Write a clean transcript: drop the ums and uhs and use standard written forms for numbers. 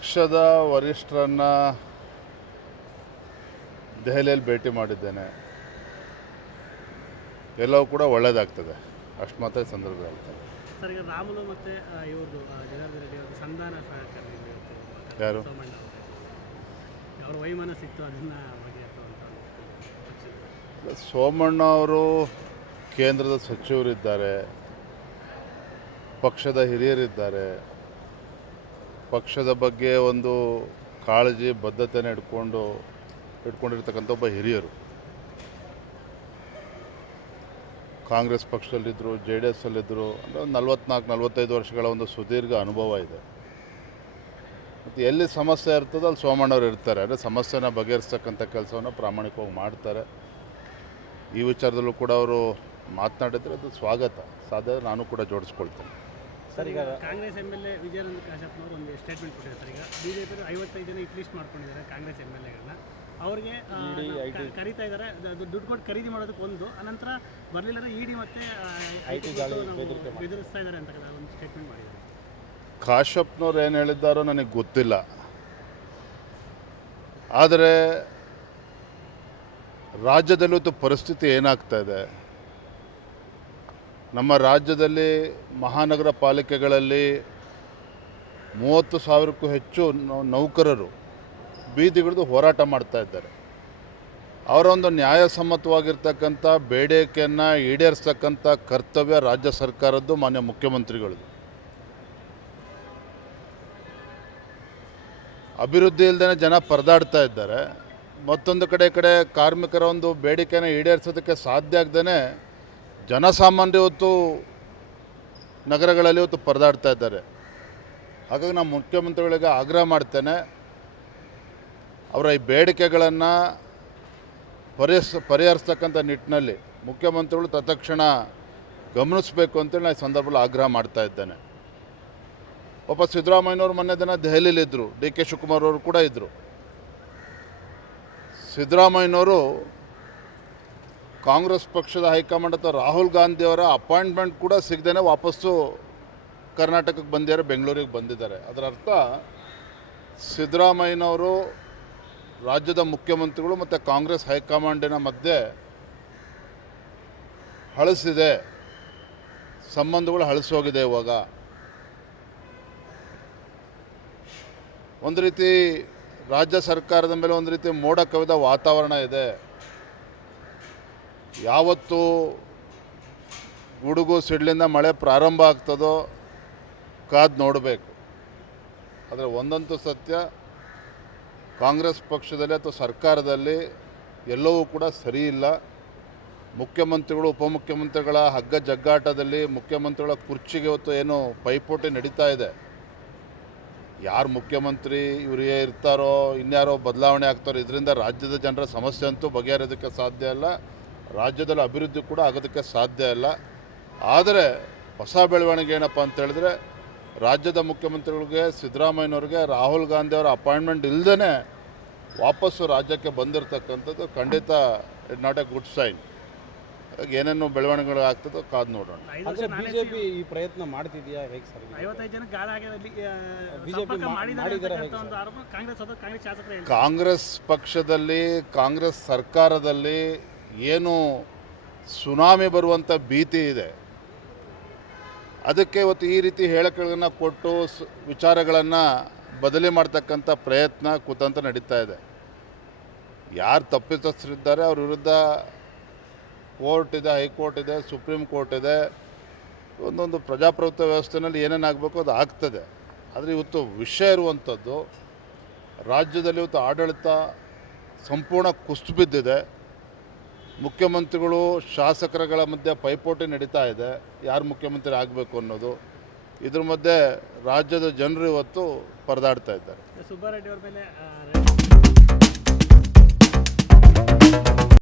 ಪಕ್ಷದ ವರಿಷ್ಠರನ್ನು ದೆಹಲಿಯಲ್ಲಿ ಭೇಟಿ ಮಾಡಿದ್ದೇನೆ. ಎಲ್ಲವೂ ಕೂಡ ಒಳ್ಳೆಯದಾಗ್ತದೆ, ಅಷ್ಟು ಮಾತ್ರ ಸಂದರ್ಭ ಹೇಳ್ತಾರೆ. ಸರ್, ಈಗ ರಾಮುಲು ಮತ್ತು ಇವ್ರದ್ದು ಜನಾರ್ದನ್ ರೆಡ್ಡಿ ಅವ್ರದ್ದು ಸಂಧಾನ ಯಾರು ಸೋಮಣ್ಣ ಅವ್ರ ವೈಮಾನ ಸಿಕ್ತು, ಅದನ್ನು ಸೋಮಣ್ಣ ಅವರು ಕೇಂದ್ರದ ಸಚಿವರಿದ್ದಾರೆ, ಪಕ್ಷದ ಹಿರಿಯರಿದ್ದಾರೆ, ಪಕ್ಷದ ಬಗ್ಗೆ ಒಂದು ಕಾಳಜಿ ಬದ್ಧತೆಯನ್ನು ಇಟ್ಕೊಂಡಿರ್ತಕ್ಕಂಥ ಒಬ್ಬ ಹಿರಿಯರು. ಕಾಂಗ್ರೆಸ್ ಪಕ್ಷದಲ್ಲಿದ್ದರು, JDS ಅಲ್ಲಿದ್ದರು. ಅಂದರೆ ಒಂದು 44-45 ವರ್ಷಗಳ ಒಂದು ಸುದೀರ್ಘ ಅನುಭವ ಇದೆ. ಮತ್ತು ಎಲ್ಲಿ ಸಮಸ್ಯೆ ಇರ್ತದೋ ಅಲ್ಲಿ ಸೋಮಣ್ಣವ್ರು ಇರ್ತಾರೆ. ಅಂದರೆ ಸಮಸ್ಯೆನ ಬಗೆಹರಿಸ್ತಕ್ಕಂಥ ಕೆಲಸವನ್ನು ಪ್ರಾಮಾಣಿಕವಾಗಿ ಮಾಡ್ತಾರೆ. ಈ ವಿಚಾರದಲ್ಲೂ ಕೂಡ ಅವರು ಮಾತನಾಡಿದರೆ ಅದು ಸ್ವಾಗತ. ಸಾಧ್ಯ ನಾನು ಕೂಡ ಜೋಡಿಸ್ಕೊಳ್ತೇನೆ. ಸರ್, ಈಗ ಕಾಂಗ್ರೆಸ್ MLA ವಿಜಯಾನಂದ ಕಾಶಪ್ಪನವರು ಒಂದು ಸ್ಟೇಟ್ಮೆಂಟ್ ಕೊಟ್ಟಿದ್ದಾರೆ. ಈಗ BJP 55 ಜನ ಹಿಟ್ ಲಿಸ್ಟ್ ಮಾಡ್ಕೊಂಡಿದ್ದಾರೆ ಕಾಂಗ್ರೆಸ್ MLAಗಳನ್ನ. ಅವ್ರಿಗೆ ಕರೀತಾ ಇದ್ದಾರೆ, ದುಡ್ಡು ಕೊಟ್ಟು ಖರೀದಿ ಮಾಡೋದಕ್ಕೆ ಒಂದು, ಅನಂತರ ಬರಲಿಲ್ಲ ED ಮತ್ತು ಬೆದರಿಸ್ತಾ ಇದ್ದಾರೆ ಅಂತ ಒಂದು ಸ್ಟೇಟ್ಮೆಂಟ್ ಮಾಡಿದ್ದಾರೆ. ಕಾಶಪ್ಪನವ್ರು ಏನು ಹೇಳಿದ್ದಾರೋ ನನಗೆ ಗೊತ್ತಿಲ್ಲ. ಆದರೆ ರಾಜ್ಯದಲ್ಲಿವತ್ತು ಪರಿಸ್ಥಿತಿ ಏನಾಗ್ತಾ ಇದೆ, ನಮ್ಮ ರಾಜ್ಯದಲ್ಲಿ ಮಹಾನಗರ ಪಾಲಿಕೆಗಳಲ್ಲಿ 30,000ಕ್ಕೂ ಹೆಚ್ಚು ನೌಕರರು ಬೀದಿಗಿಳಿದು ಹೋರಾಟ ಮಾಡ್ತಾ ಇದ್ದಾರೆ. ಅವರ ಒಂದು ನ್ಯಾಯಸಮ್ಮತವಾಗಿರ್ತಕ್ಕಂಥ ಬೇಡಿಕೆಯನ್ನು ಈಡೇರಿಸ್ತಕ್ಕಂಥ ಕರ್ತವ್ಯ ರಾಜ್ಯ ಸರ್ಕಾರದ್ದು, ಮಾನ್ಯ ಮುಖ್ಯಮಂತ್ರಿಗಳದ್ದು. ಅಭಿವೃದ್ಧಿ ಇಲ್ಲದೇ ಜನ ಪರದಾಡ್ತಾ ಇದ್ದಾರೆ. ಮತ್ತೊಂದು ಕಡೆ ಕಾರ್ಮಿಕರ ಒಂದು ಬೇಡಿಕೆನ ಈಡೇರಿಸೋದಕ್ಕೆ ಸಾಧ್ಯ ಆಗದೇ ಜನಸಾಮಾನ್ಯರು ಇವತ್ತು ನಗರಗಳಲ್ಲಿ ಇವತ್ತು ಪರದಾಡ್ತಾ ಇದ್ದಾರೆ. ಹಾಗಾಗಿ ನಾನು ಮುಖ್ಯಮಂತ್ರಿಗಳಿಗೆ ಆಗ್ರಹ ಮಾಡ್ತೇನೆ, ಅವರ ಈ ಬೇಡಿಕೆಗಳನ್ನು ಪರಿಹರಿಸ್ತಕ್ಕಂಥ ನಿಟ್ಟಿನಲ್ಲಿ ಮುಖ್ಯಮಂತ್ರಿಗಳು ತತ್ಕ್ಷಣ ಗಮನಿಸಬೇಕು ಅಂತೇಳಿ ನಾನು ಈ ಸಂದರ್ಭದಲ್ಲಿ ಆಗ್ರಹ ಮಾಡ್ತಾ ಇದ್ದೇನೆ. ಒಬ್ಬ ಸಿದ್ದರಾಮಯ್ಯನವರು ಮೊನ್ನೆ ದಿನ ದೆಹಲಿಯಲ್ಲಿದ್ದರು, DK ಶಿವಕುಮಾರ್ ಅವರು ಕೂಡ ಇದ್ದರು. ಸಿದ್ದರಾಮಯ್ಯನವರು ಕಾಂಗ್ರೆಸ್ ಪಕ್ಷದ ಹೈಕಮಾಂಡ್ ಅಥವಾ ರಾಹುಲ್ ಗಾಂಧಿಯವರ ಅಪಾಯಿಂಟ್ಮೆಂಟ್ ಕೂಡ ಸಿಗದೇ ವಾಪಸ್ಸು ಕರ್ನಾಟಕಕ್ಕೆ ಬಂದಿದ್ದಾರೆ, ಬೆಂಗಳೂರಿಗೆ ಬಂದಿದ್ದಾರೆ. ಅದರ ಅರ್ಥ ಸಿದ್ದರಾಮಯ್ಯನವರು ರಾಜ್ಯದ ಮುಖ್ಯಮಂತ್ರಿಗಳು ಮತ್ತು ಕಾಂಗ್ರೆಸ್ ಹೈಕಮಾಂಡಿನ ಮಧ್ಯೆ ಹಳಸಿದೆ, ಸಂಬಂಧಗಳು ಹಳಸೋಗಿದೆ. ಇವಾಗ ಒಂದು ರೀತಿ ರಾಜ್ಯ ಸರ್ಕಾರದ ಮೇಲೆ ಒಂದು ರೀತಿ ಮೋಡ ಕವಿದ ವಾತಾವರಣ ಇದೆ. ಯಾವತ್ತು ಗುಡುಗು ಸಿಡ್ಲಿಂದ ಮಳೆ ಪ್ರಾರಂಭ ಆಗ್ತದೋ ಕಾದು ನೋಡಬೇಕು. ಆದರೆ ಒಂದಂತೂ ಸತ್ಯ, ಕಾಂಗ್ರೆಸ್ ಪಕ್ಷದಲ್ಲಿ ಅಥವಾ ಸರ್ಕಾರದಲ್ಲಿ ಎಲ್ಲವೂ ಕೂಡ ಸರಿ ಇಲ್ಲ. ಮುಖ್ಯಮಂತ್ರಿಗಳು ಉಪಮುಖ್ಯಮಂತ್ರಿಗಳ ಹಗ್ಗ ಜಗ್ಗಾಟದಲ್ಲಿ ಮುಖ್ಯಮಂತ್ರಿಗಳ ಕುರ್ಚಿಗೆ ಇವತ್ತು ಏನು ಪೈಪೋಟಿ ನಡೀತಾ ಇದೆ. ಯಾರು ಮುಖ್ಯಮಂತ್ರಿ ಇವರಿಗೆ ಇರ್ತಾರೋ, ಇನ್ಯಾರೋ ಬದಲಾವಣೆ ಆಗ್ತಾರೋ, ಇದರಿಂದ ರಾಜ್ಯದ ಜನರ ಸಮಸ್ಯೆ ಅಂತೂ ಬಗೆಹರೋದಕ್ಕೆ ಸಾಧ್ಯ ಇಲ್ಲ, ರಾಜ್ಯದಲ್ಲಿ ಅಭಿವೃದ್ಧಿ ಕೂಡ ಆಗೋದಕ್ಕೆ ಸಾಧ್ಯ ಇಲ್ಲ. ಆದರೆ ಹೊಸ ಬೆಳವಣಿಗೆ ಏನಪ್ಪ ಅಂತ ಹೇಳಿದ್ರೆ, ರಾಜ್ಯದ ಮುಖ್ಯಮಂತ್ರಿಗಳಿಗೆ ಸಿದ್ದರಾಮಯ್ಯನವ್ರಿಗೆ ರಾಹುಲ್ ಗಾಂಧಿ ಅವರ ಅಪಾಯಿಂಟ್ಮೆಂಟ್ ಇಲ್ಲದೇ ವಾಪಸ್ಸು ರಾಜ್ಯಕ್ಕೆ ಬಂದಿರತಕ್ಕಂಥದ್ದು ಖಂಡಿತ it not a good sign. ಏನೇನು ಬೆಳವಣಿಗೆಗಳು ಆಗ್ತದೋ ಕಾದು ನೋಡೋಣ. BJP ಈ ಪ್ರಯತ್ನ ಮಾಡ್ತಿದೆಯಾ ಹೇಗೆ ಸರ್? 55 ಜನ ಕಾಂಗ್ರೆಸ್ ಪಕ್ಷದಲ್ಲಿ, ಕಾಂಗ್ರೆಸ್ ಸರ್ಕಾರದಲ್ಲಿ ಏನು ಸುನಾಮಿ ಬರುವಂಥ ಭೀತಿ ಇದೆ. ಅದಕ್ಕೆ ಇವತ್ತು ಈ ರೀತಿ ಹೇಳಿಕೆಗಳನ್ನು ಕೊಟ್ಟು ವಿಚಾರಗಳನ್ನು ಬದಲಿ ಮಾಡ್ತಕ್ಕಂಥ ಪ್ರಯತ್ನ ಕುತಂತ್ರ ನಡೀತಾ ಇದೆ. ಯಾರು ತಪ್ಪಿತಸ್ಥರಿದ್ದಾರೆ ಅವ್ರ ವಿರುದ್ಧ ಕೋರ್ಟ್ ಇದೆ, ಹೈಕೋರ್ಟ್ ಇದೆ, ಸುಪ್ರೀಂ ಕೋರ್ಟ್ ಇದೆ. ಒಂದೊಂದು ಪ್ರಜಾಪ್ರಭುತ್ವ ವ್ಯವಸ್ಥೆಯಲ್ಲಿ ಏನೇನಾಗಬೇಕು ಅದು ಆಗ್ತದೆ. ಆದರೆ ಇವತ್ತು ವಿಷಯ ಇರುವಂಥದ್ದು, ರಾಜ್ಯದಲ್ಲಿ ಇವತ್ತು ಆಡಳಿತ ಸಂಪೂರ್ಣ ಕುಸಿದು ಬಿದ್ದಿದೆ. ಮುಖ್ಯಮಂತ್ರಿಗಳು ಶಾಸಕರುಗಳ ಮಧ್ಯೆ ಪೈಪೋಟಿ ನಡೀತಾ ಇದೆ, ಯಾರು ಮುಖ್ಯಮಂತ್ರಿ ಆಗಬೇಕು ಅನ್ನೋದು. ಇದ್ರ ಮಧ್ಯೆ ರಾಜ್ಯದ ಜನರು ಇವತ್ತು ಪರದಾಡ್ತಾ ಇದ್ದಾರೆ. ಸುಬ್ಬಾರೆಡ್ಡಿ ಅವ್ರ ಮೇಲೆ